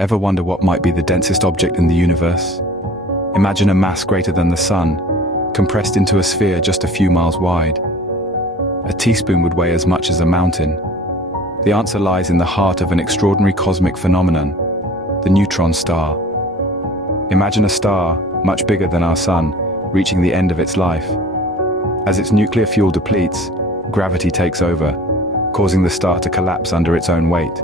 Ever wonder what might be the densest object in the universe? Imagine a mass greater than the sun, compressed into a sphere just a few miles wide. A teaspoon would weigh as much as a mountain. The answer lies in the heart of an extraordinary cosmic phenomenon, the neutron star. Imagine a star, much bigger than our sun, reaching the end of its life. As its nuclear fuel depletes, gravity takes over, causing the star to collapse under its own weight.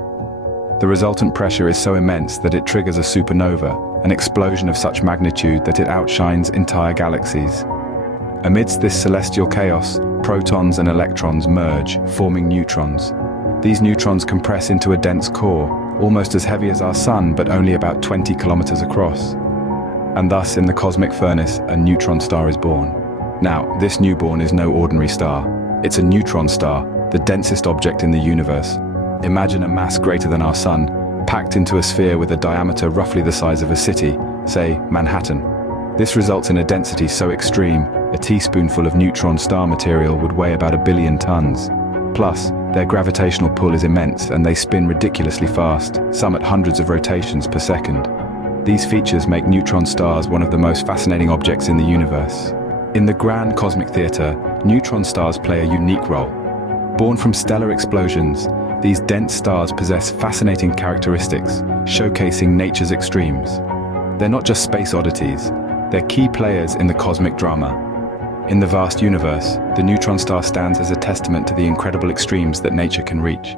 The resultant pressure is so immense that it triggers a supernova, an explosion of such magnitude that it outshines entire galaxies. Amidst this celestial chaos, protons and electrons merge, forming neutrons. These neutrons compress into a dense core, almost as heavy as our sun but only about 20 kilometers across. And thus, in the cosmic furnace, a neutron star is born. Now, this newborn is no ordinary star. It's a neutron star, the densest object in the universe. Imagine a mass greater than our sun, packed into a sphere with a diameter roughly the size of a city, say Manhattan. This results in a density so extreme, a teaspoonful of neutron star material would weigh about 1 billion tons. Plus, their gravitational pull is immense and they spin ridiculously fast, some at hundreds of rotations per second. These features make neutron stars one of the most fascinating objects in the universe. In the grand cosmic theater, neutron stars play a unique role. Born from stellar explosions, these dense stars possess fascinating characteristics, showcasing nature's extremes. They're not just space oddities, they're key players in the cosmic drama. In the vast universe, the neutron star stands as a testament to the incredible extremes that nature can reach.